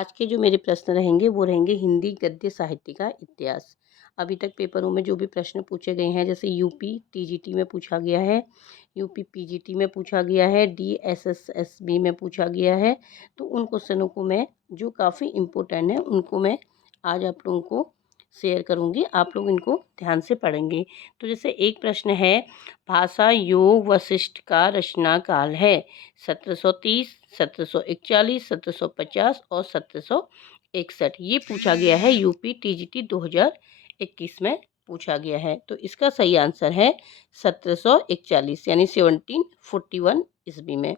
आज के जो मेरे प्रश्न रहेंगे वो रहेंगे हिंदी गद्य साहित्य का इतिहास। अभी तक पेपरों में जो भी प्रश्न पूछे गए हैं, जैसे यूपी टीजीटी में पूछा गया है, यूपी पीजीटी में पूछा गया है, डीएसएसएसबी में पूछा गया है, तो उन क्वेश्चनों को मैं, जो काफ़ी इम्पोर्टेंट है, उनको मैं आज आप लोगों को शेयर करूंगी। आप लोग इनको ध्यान से पढ़ेंगे। तो जैसे एक प्रश्न है, भाषा योग वशिष्ठ का रचना काल है 1730, 1741, 1750 और 1761। ये पूछा गया है यूपी टीजीटी 2021 में पूछा गया है। तो इसका सही आंसर है 1741 यानी 1741 ईस्वी में।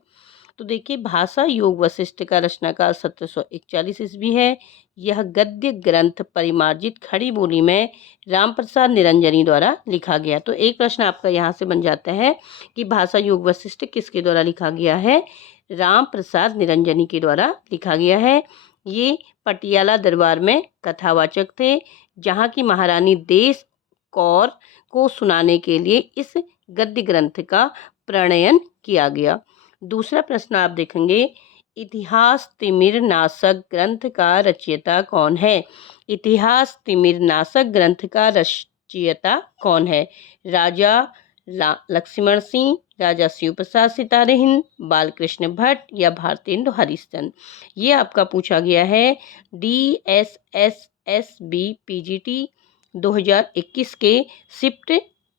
तो देखिए, भाषा योग वशिष्ठ का रचनाकाल 1741 ईस्वी है। यह गद्य ग्रंथ परिमार्जित खड़ी बोली में रामप्रसाद निरंजनी द्वारा लिखा गया। तो एक प्रश्न आपका यहाँ से बन जाता है कि भाषा योग वशिष्ठ किसके द्वारा लिखा गया है? रामप्रसाद निरंजनी के द्वारा लिखा गया है। ये पटियाला दरबार में कथावाचक थे, जहाँ की महारानी देश कौर को सुनाने के लिए इस गद्य ग्रंथ का प्रणयन किया गया। दूसरा प्रश्न आप देखेंगे, इतिहास तिमिर नाशक ग्रंथ का रचयिता कौन है? इतिहास तिमिर नाशक ग्रंथ का रचयिता कौन है? राजा लक्ष्मण सिंह, राजा शिव प्रसाद सितारे हिंद, बालकृष्ण भट्ट या भारतेंदु हरिश्चंद्र। ये आपका पूछा गया है DSSSB PGT 2021 के शिफ्ट,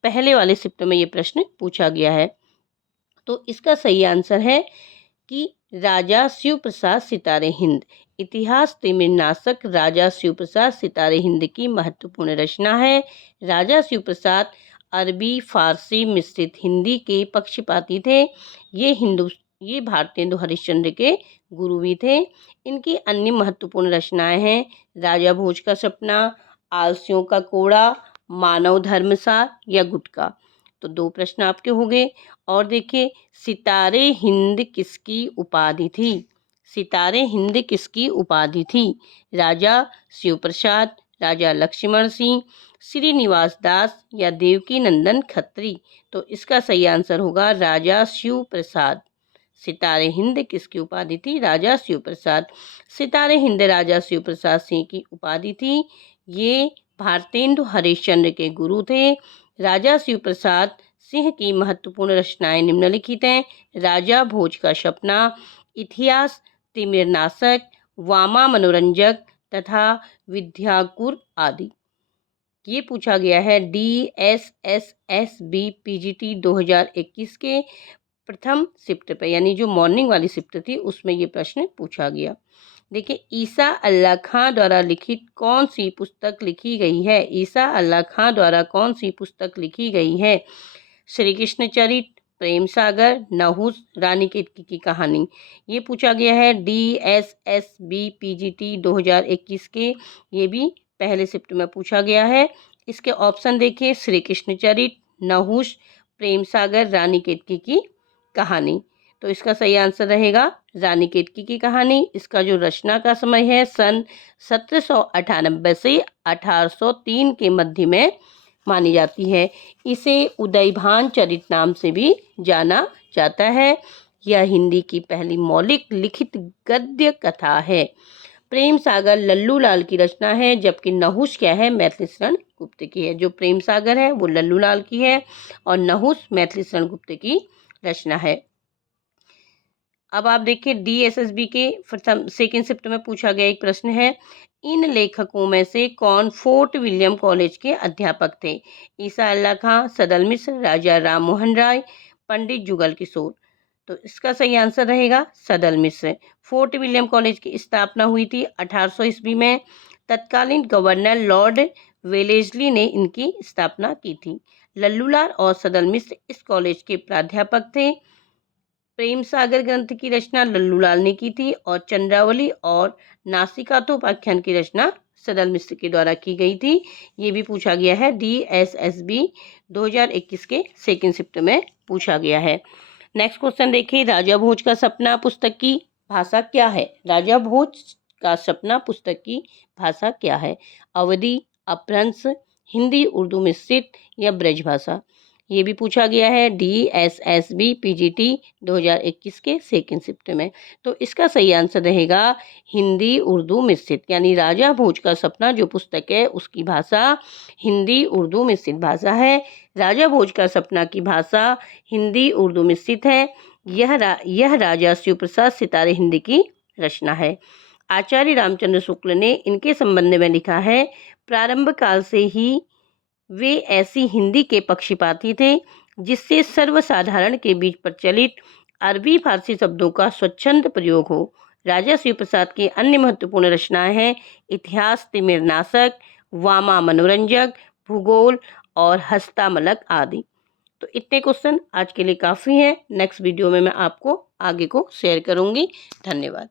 पहले वाले शिफ्ट में ये प्रश्न पूछा गया है। तो इसका सही आंसर है कि राजा शिव प्रसाद सितारे हिंद। इतिहास तिमिर नाशक राजा शिव प्रसाद सितारे हिंद की महत्वपूर्ण रचना है। राजा शिव प्रसाद अरबी फारसी मिश्रित हिंदी के पक्षपाती थे। ये भारतेंदु हरिश्चंद्र के गुरु भी थे। इनकी अन्य महत्वपूर्ण रचनाएं हैं राजा भोज का सपना, आलसियों का कोड़ा, मानव धर्मसार या गुटका। तो दो प्रश्न आपके हो गए। और देखिए, सितारे हिंद किसकी उपाधि थी? सितारे हिंद किसकी उपाधि थी? राजा शिव प्रसाद, राजा लक्ष्मण सिंह, श्रीनिवास दास या देवकी नंदन खत्री। तो इसका सही आंसर होगा राजा शिव प्रसाद। सितारे हिंद किसकी उपाधि थी? राजा शिव प्रसाद। सितारे हिंद राजा शिव प्रसाद सिंह की उपाधि थी। ये भारतेंदु हरिश्चंद्र के गुरु थे। राजा शिव प्रसाद सिंह की महत्वपूर्ण रचनाएं निम्नलिखित हैं: राजा भोज का सपना, इतिहास तिमिर नाशक, वामा मनोरंजक तथा विद्याकुर आदि। ये पूछा गया है DSSSB PGT 2021 के प्रथम शिफ्ट पे, यानी जो मॉर्निंग वाली शिफ्ट थी उसमें ये प्रश्न पूछा गया। देखिए, ईसा अल्लाह खां द्वारा लिखित कौन सी पुस्तक लिखी गई है? ईसा अल्लाह खां द्वारा कौन सी पुस्तक लिखी गई है? श्री कृष्ण चरित, प्रेम सागर, नहुस, रानी केतकी की कहानी। ये पूछा गया है DSSB PGT 2021 के, ये भी पहले शिफ्ट में पूछा गया है। इसके ऑप्शन देखिए, श्री कृष्ण चरित, नहुस, प्रेम सागर, रानी केतकी की कहानी। तो इसका सही आंसर रहेगा रानी केतकी की कहानी। इसका जो रचना का समय है सन 1798 से 1803 के मध्य में मानी जाती है। इसे उदयभान चरित नाम से भी जाना जाता है। यह हिंदी की पहली मौलिक लिखित गद्य कथा है। प्रेम सागर लल्लू लाल की रचना है, जबकि नहुस क्या है? मैथिली शरण गुप्त की है। जो प्रेम सागर है वो लल्लू लाल की है और नहुस मैथिली शरण गुप्त की रचना है। अब आप देखिए, DSSB के प्रथम सेकेंड शिफ्ट में पूछा गया एक प्रश्न है, इन लेखकों में से कौन फोर्ट विलियम कॉलेज के अध्यापक थे? ईसा अल्लाह खां, सदल मिश्र, राजा राम मोहन राय, पंडित जुगल किशोर। तो इसका सही आंसर रहेगा सदल मिश्र। फोर्ट विलियम कॉलेज की स्थापना हुई थी 1800 ईस्वी में। तत्कालीन गवर्नर लॉर्ड वेलेस्ली ने इनकी स्थापना की थी। लल्लूलाल और सदल मिश्र इस कॉलेज के प्राध्यापक थे। प्रेम सागर ग्रंथ की रचना लल्लूलाल ने की थी और चंद्रावली और नासिकातोपाख्यान की रचना सदल मिश्र के द्वारा की गई थी। ये भी पूछा गया है DSSB 2021 के सेकेंड शिफ्ट में पूछा गया है। नेक्स्ट क्वेश्चन देखिए, राजा भोज का सपना पुस्तक की भाषा क्या है? राजा भोज का सपना पुस्तक की भाषा क्या है? अवधी, अपभ्रंश, हिंदी उर्दू मिश्रित या ब्रज भाषा। ये भी पूछा गया है DSSB PGT 2021 के सेकंड शिफ्ट में। तो इसका सही आंसर रहेगा हिंदी उर्दू मिश्रित, यानी राजा भोज का सपना जो पुस्तक है उसकी भाषा हिंदी उर्दू मिश्रित भाषा है। राजा भोज का सपना की भाषा हिंदी उर्दू मिश्रित है। यह राजा शिव प्रसाद सितारे हिंदी की रचना है। आचार्य रामचंद्र शुक्ल ने इनके संबंध में लिखा है, प्रारंभ काल से ही वे ऐसी हिंदी के पक्षपाती थे जिससे सर्वसाधारण के बीच प्रचलित अरबी फारसी शब्दों का स्वच्छंद प्रयोग हो। राजा शिव प्रसाद की अन्य महत्वपूर्ण रचनाएं हैं इतिहास तिमिरनाशक, वामा मनोरंजक, भूगोल और हस्तामलक आदि। तो इतने क्वेश्चन आज के लिए काफ़ी हैं। नेक्स्ट वीडियो में मैं आपको आगे को शेयर करूंगी। धन्यवाद।